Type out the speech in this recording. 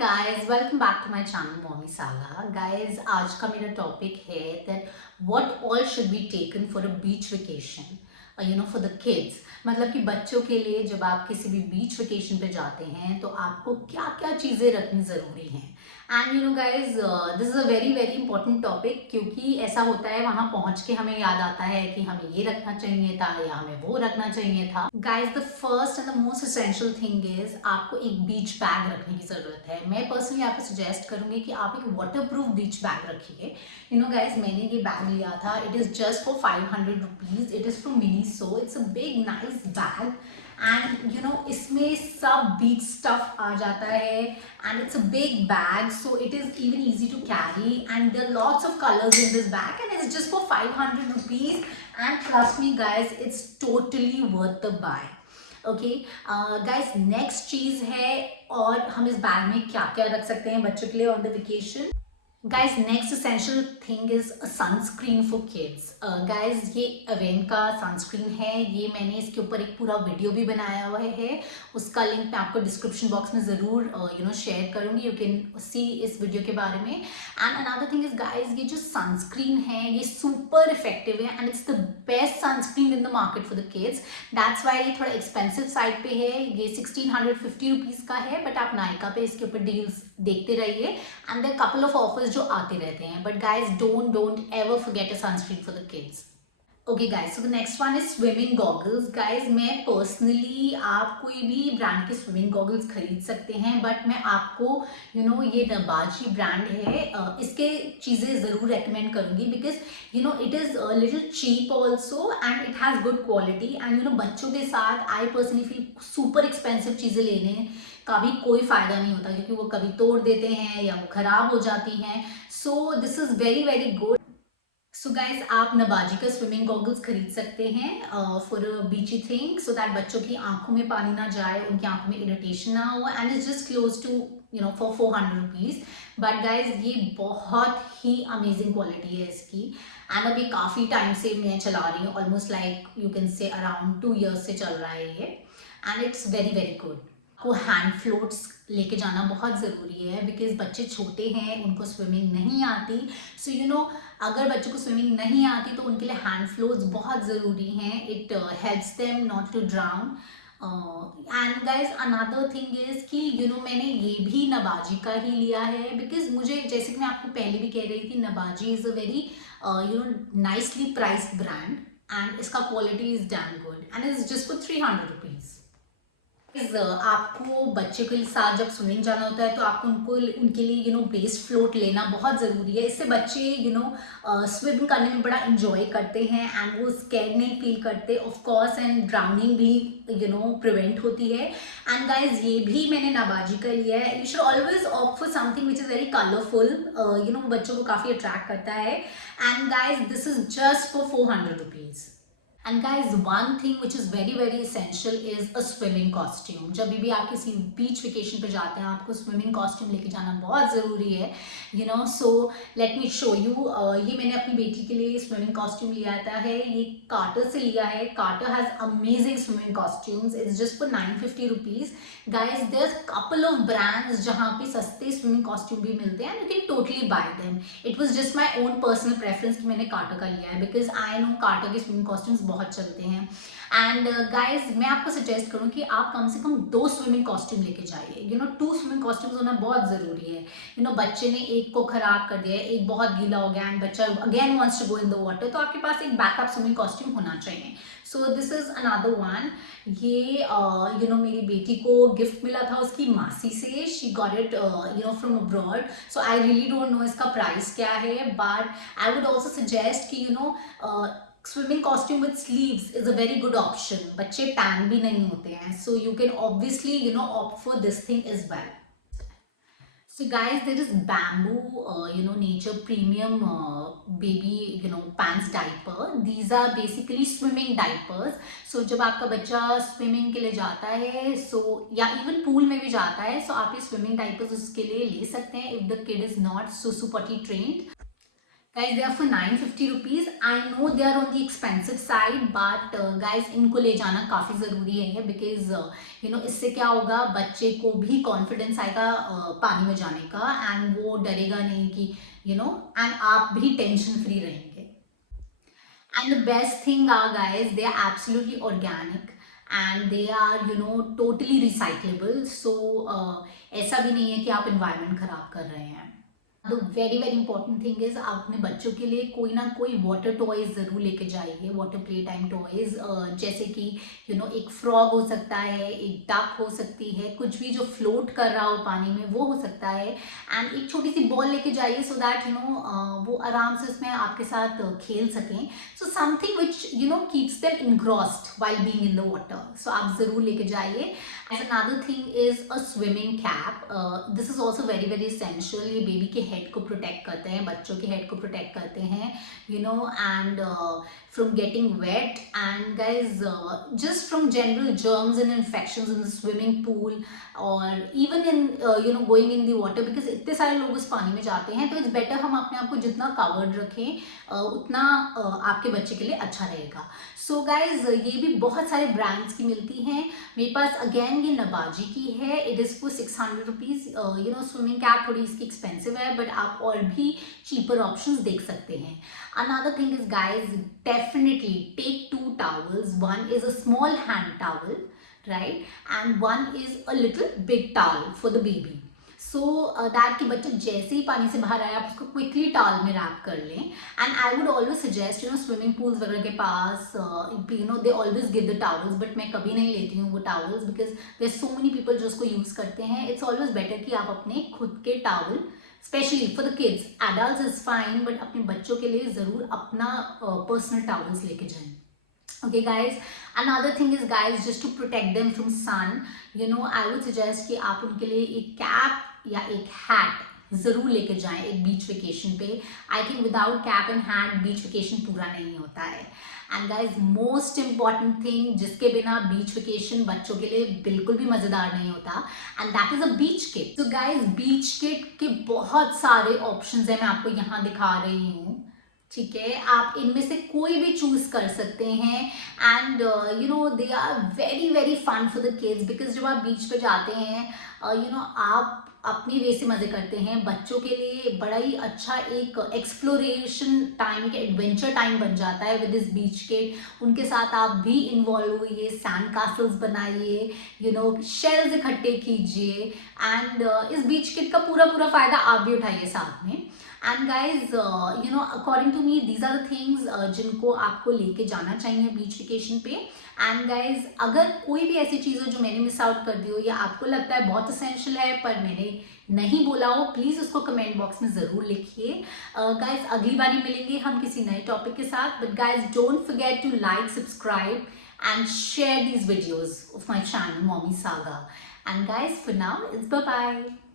guys, welcome back to my channel Mommy Saga. Guys, आज का मेरा टॉपिक है that what all should be taken for a beach vacation, for the kids. मतलब कि बच्चों के लिए जब आप किसी भी बीच वेकेशन पे जाते हैं तो आपको क्या क्या चीज़ें रखनी ज़रूरी हैं. And guys, this is a very very important topic, क्योंकि ऐसा होता है वहाँ पहुँच के हमें याद आता है कि हमें ये रखना चाहिए था या हमें वो रखना चाहिए था. Guys, the first and the most essential thing is आपको एक बीच बैग रखने की ज़रूरत है. मैं पर्सनली आपको सजेस्ट करूँगी कि आप एक वाटर प्रूफ बीच बैग रखिए. गाइज, मैंने ये बैग लिया था. It is just for 500 rupees. It is from Miniso. It's a big nice bag and इसमें सब बीच स्टफ आ जाता है and it's a big bag, so it is even easy to carry, and there are lots of colors in this bag and it's just for 500 rupees, and trust me guys, it's totally worth the buy. Okay, guys, next चीज़ है और हम इस bag में क्या क्या रख सकते हैं बच्चों के लिए on the vacation. Guys, next essential thing is a sunscreen for kids. Guys, ये अवेन का सनस्क्रीन है. ये मैंने इसके ऊपर एक पूरा वीडियो भी बनाया हुआ है. उसका लिंक मैं आपको डिस्क्रिप्शन बॉक्स में ज़रूर शेयर करूँगी. यू कैन सी इस वीडियो के बारे में. And another thing is guys, ये जो सनस्क्रीन है ये सुपर इफेक्टिव है and it's the best sunscreen in the market for the kids. That's why ये थोड़ा एक्सपेंसिव साइड पे है. ये 1650 रुपीज़ का है, बट आप नायका पे इसके ऊपर डील्स देखते रहिए and there couple of offers जो आते रहते हैं. But guys, don't ever forget a sunscreen for the kids. Okay guys, so the next one is swimming goggles. Guys, मैं पर्सनली आप कोई भी ब्रांड के स्विमिंग गॉगल्स खरीद सकते हैं, बट मैं आपको ये नबाजी ब्रांड है, इसके चीज़ें ज़रूर रेकमेंड करूँगी because it is little cheap also and it has good quality. And बच्चों के साथ I personally feel super expensive चीज़ें लेने का भी कोई फ़ायदा नहीं होता, क्योंकि वो कभी तोड़ देते हैं या वो ख़राब हो जाती हैं. So this is very very good. So guys, आप नबाजी का स्विमिंग गॉगल्स खरीद सकते हैं फॉर अ बीची थिंग, सो दैट बच्चों की आंखों में पानी ना जाए, उनकी आंखों में इरिटेशन ना हो. And it's just close to for 400 rupees. But guys, ये बहुत ही अमेजिंग क्वालिटी है इसकी. एंड अभी काफ़ी टाइम से मैं चला रही हूँ, almost like you can say around 2 years से चल रहा है ये. And it's very very good. को हैंड फ्लोट्स लेके जाना बहुत ज़रूरी है बिकॉज बच्चे छोटे हैं, उनको स्विमिंग नहीं आती. सो अगर बच्चों को स्विमिंग नहीं आती तो उनके लिए हैंड फ्लोट्स बहुत ज़रूरी हैं. It helps them not to drown. And guys, another thing is कि मैंने ये भी नबाजी का ही लिया है बिकॉज मुझे, जैसे कि मैं आपको पहले भी कह रही थी, नबाजी is a very nicely priced brand and इसका quality is damn good and is just for 300 rupees. आपको बच्चे के साथ जब स्विमिंग जाना होता है तो आपको उनके लिए बेस फ्लोट लेना बहुत ज़रूरी है. इससे बच्चे स्विम करने में बड़ा इंजॉय करते हैं एंड वो स्कैर्ड नहीं फील करते ऑफ कोर्स, एंड ड्राउनिंग भी प्रिवेंट होती है. एंड गाइज, ये भी मैंने नबाजी का लिया है. You should always opt for something which is very colourful. बच्चों को काफ़ी अट्रैक्ट करता है. And guys, this is just for 400 rupees. And guys, one thing which is very very essential is a swimming costume. जब भी आप किसी बीच vacation पे जाते हैं आपको स्विमिंग कॉस्ट्यूम लेके जाना बहुत ज़रूरी है. So let me show you. ये मैंने अपनी बेटी के लिए स्विमिंग कॉस्ट्यूम लिया था है. ये कार्टर से लिया है. Carter has amazing swimming costumes. It's just for 950 rupees. Guys, there are couple of brands जहाँ पे सस्ते स्विमिंग कॉस्ट्यूम भी मिलते हैं. You can totally buy them. It was just my own personal preference कि मैंने कार्टर का लिया है बिकॉज आई नो कार्टर के स्विमिंग कॉस्ट्यूम्स बहुत चलते हैं. एंड गाइज, मैं आपको सजेस्ट करूँ कि आप कम से कम 2 स्विमिंग कॉस्ट्यूम लेके जाइए. 2 स्विमिंग कॉस्ट्यूम्स होना बहुत ज़रूरी है. बच्चे ने एक को खराब कर दिया है, एक बहुत गीला हो गया एंड बच्चा again wants to go in the water, तो आपके पास एक बैकअप स्विमिंग कॉस्ट्यूम होना चाहिए. So this is another one. ये मेरी बेटी को गिफ्ट मिला था उसकी मासी से. She got it from abroad. So I really don't know इसका प्राइस क्या है, but I would also suggest कि swimming costume with sleeves is a very good option. बच्चे टैन भी नहीं होते हैं, so you can obviously opt for this thing is well. So guys, there is Bamboo, Nature Premium baby, pants diaper. These are basically swimming diapers. So जब आपका बच्चा swimming के लिए जाता है, या इवन पूल में भी जाता है, आप ये स्विमिंग डाइपर्स उसके लिए ले सकते हैं if the kid is not सुसु potty trained. Guys, they are for 950 rupees. I know they are on the expensive side, but guys, इनको ले जाना काफ़ी ज़रूरी है because इससे क्या होगा, बच्चे को भी कॉन्फिडेंस आएगा पानी में जाने का, एंड वो डरेगा नहीं कि एंड आप भी टेंशन फ्री रहेंगे. And the best thing are, guys, they are absolutely organic and they are totally recyclable. So ऐसा भी नहीं है कि आप environment खराब कर रहे हैं. The very very important thing is, आप अपने बच्चों के लिए कोई ना कोई वाटर टॉयज ज़रूर लेके जाइए, वाटर प्ले टाइम टॉयज, जैसे कि एक फ्रॉग हो सकता है, एक डक हो सकती है, कुछ भी जो फ्लोट कर रहा हो पानी में वो हो सकता है. एंड एक छोटी सी बॉल लेके जाइए सो दैट वो आराम से उसमें आपके साथ खेल सकें. So something which keeps them engrossed while being in the water. So आप ज़रूर लेके जाइए. And another thing is a swimming cap. This is also very very essential. ये बेबी के हेड को प्रोटेक्ट करते हैं, बच्चों के हेड को प्रोटेक्ट करते हैं, and from getting wet, and guys, just from general germs and infections in the swimming pool or even in going in the water, because इतने सारे लोग उस पानी में जाते हैं, तो इट्स बेटर हम अपने आप को जितना कवर्ड रखें उतना आपके बच्चे के लिए अच्छा रहेगा. सो गाइज, ये भी बहुत सारे ब्रांड्स की मिलती हैं. मेरे पास अगेन ये नबाजी की है. It is for 600 rupees. Swimming cap थोड़ी इसकी एक्सपेंसिव है, बट आप और भी चीपर ऑप्शंस देख सकते हैं. Another thing is, guys, definitely take 2 towels. One is a small hand towel, right? And one is a little big towel for the baby. So that कि बच्चा जैसे ही पानी से बाहर आए आप उसको क्विकली टॉवल में रैप कर लें. And I would always suggest swimming pools वगैरह के पास they always give the towels, but मैं कभी नहीं लेती हूँ वो towels because there so many people जो उसको यूज़ करते हैं. इट्स ऑलवेज बेटर कि आप अपने खुद के towel, specially for the kids, adults is fine, but अपने बच्चों के लिए ज़रूर अपना पर्सनल टॉवल्स लेके जाएं. Okay guys, another thing is, guys, just to protect them from sun, I would suggest कि आप उनके लिए एक कैप या एक हैट ज़रूर लेके जाएं एक बीच वेकेशन पे. I think without cap and hat beach vacation पूरा नहीं होता है. And guys, most important thing जिसके बिना बीच वेकेशन बच्चों के लिए बिल्कुल भी मज़ेदार नहीं होता, and that is a beach kit. तो गाइज, बीच किट के बहुत सारे ऑप्शंस हैं, मैं आपको यहाँ दिखा रही हूँ. ठीक है, आप इनमें से कोई भी चूज कर सकते हैं. And they are very very fun for the kids, because जब आप बीच पे जाते हैं आप अपनी वे से मज़े करते हैं. बच्चों के लिए बड़ा ही अच्छा एक एक्सप्लोरेशन टाइम, एक एडवेंचर टाइम बन जाता है विद दिस बीच किट. उनके साथ आप भी इन्वॉल्व होइए, सैंड कासल्स बनाइए, शेल्स इकट्ठे कीजिए, एंड इस बीच किट का पूरा फ़ायदा आप भी उठाइए साथ में. And guys, according to me these are the things जिनको आपको लेके जाना चाहिए बीच वेकेशन पे. एंड गाइज, अगर कोई भी ऐसी चीज़ हो जो मैंने मिस आउट कर दी हो या आपको लगता है बहुत असेंशियल है पर मैंने नहीं बोला हो, प्लीज़ उसको कमेंट बॉक्स में ज़रूर लिखिए. गाइज, अगली बार मिलेंगे हम किसी नए टॉपिक के साथ. But guys, don't forget to like, subscribe and share these videos of my channel Mommy Saga. And guys, for now, it's bye bye.